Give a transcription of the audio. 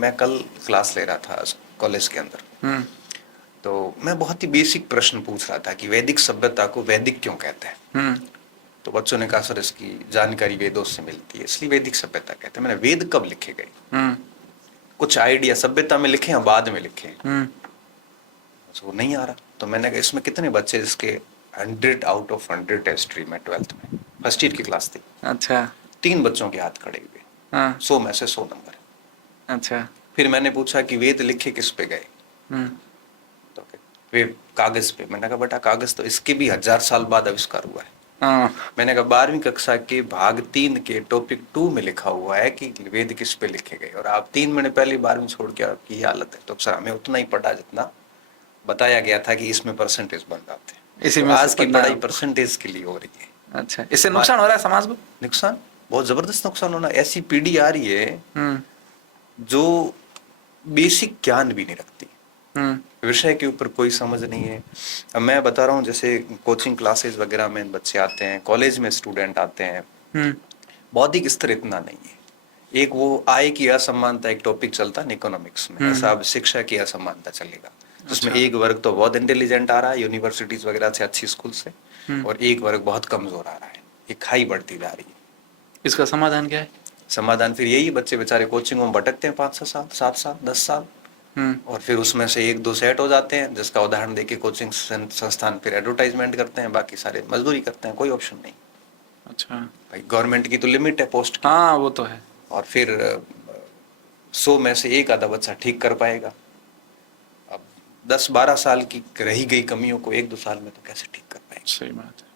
मैं कल क्लास ले रहा था कॉलेज के अंदर, तो मैं बहुत ही बेसिक प्रश्न पूछ रहा था कि वैदिक सभ्यता को वैदिक क्यों कहते हैं। तो बच्चों ने कहा सर इसकी जानकारी वेदों से मिलती है इसलिए वैदिक सभ्यता कहते हैं। मैंने वेद कब लिखे गए, कुछ आइडिया सभ्यता में लिखे हैं बाद में लिखे हैं, वो नहीं आ रहा। तो मैंने कहा इसमें कितने बच्चे इसके 100 आउट ऑफ 100 हिस्ट्री में 12th में फर्स्ट ईयर की क्लास थी। अच्छा 3 बच्चों के हाथ खड़े हुए, हाँ 100 में से 100 नंबर। अच्छा फिर मैंने पूछा कि वेद लिखे किस पे गए, तो वे कागज पे। मैंने कहा बेटा कागज तो इसके भी 1000 साल बाद आविष्कार हुआ है। मैंने कहा 12वीं कक्षा के भाग 3 के टॉपिक 2 में लिखा हुआ है कि वेद किस पे लिखे गए, और आप 3 महीने पहले 12वीं छोड़ के आपकी हालत है। तो सर हमें उतना ही पढ़ा जितना बताया गया था कि इसमें परसेंटेज बन जाते हैं। इसी तो में आज की पढ़ाई परसेंटेज के लिए हो रही है। अच्छा, इससे नुकसान हो रहा है समाज को? नुकसान, बहुत जबरदस्त नुकसान होना। ऐसी पीढ़ी आ रही है जो बेसिक ज्ञान भी नहीं रखती, विषय के ऊपर कोई समझ नहीं है। अब मैं बता रहा हूँ जैसे कोचिंग क्लासेस वगैरह में बच्चे आते हैं, कॉलेज में स्टूडेंट आते हैं, बौद्धिक स्तर इतना नहीं है। एक वो आय की असमानता एक टॉपिक चलता है इकोनॉमिक्स में, ऐसा अब शिक्षा की असमानता चलेगा जिसमें एक वर्ग तो बहुत इंटेलिजेंट आ रहा है यूनिवर्सिटीज वगैरह से, अच्छी स्कूल से, और एक वर्ग बहुत कमजोर आ रहा है। ये खाई बढ़ती जा रही है। इसका समाधान क्या है? समाधान फिर यही, बच्चे बेचारे कोचिंगों में भटकते हैं 5-6 साल, 7 साल, 10 साल, और फिर उसमें से 1-2 सेट हो जाते हैं, जिसका उदाहरण देके कोचिंग संस्थान फिर एडवर्टाइजमेंट करते हैं, बाकी सारे मजदूरी करते हैं, कोई ऑप्शन नहीं। अच्छा भाई गवर्नमेंट की तो लिमिट है पोस्ट की। हाँ वो तो है। और फिर 100 में से एक आधा बच्चा ठीक कर पाएगा। अब 10-12 साल की रही गई कमियों को 1-2 साल में तो कैसे ठीक कर पाएंगे? सही बात है।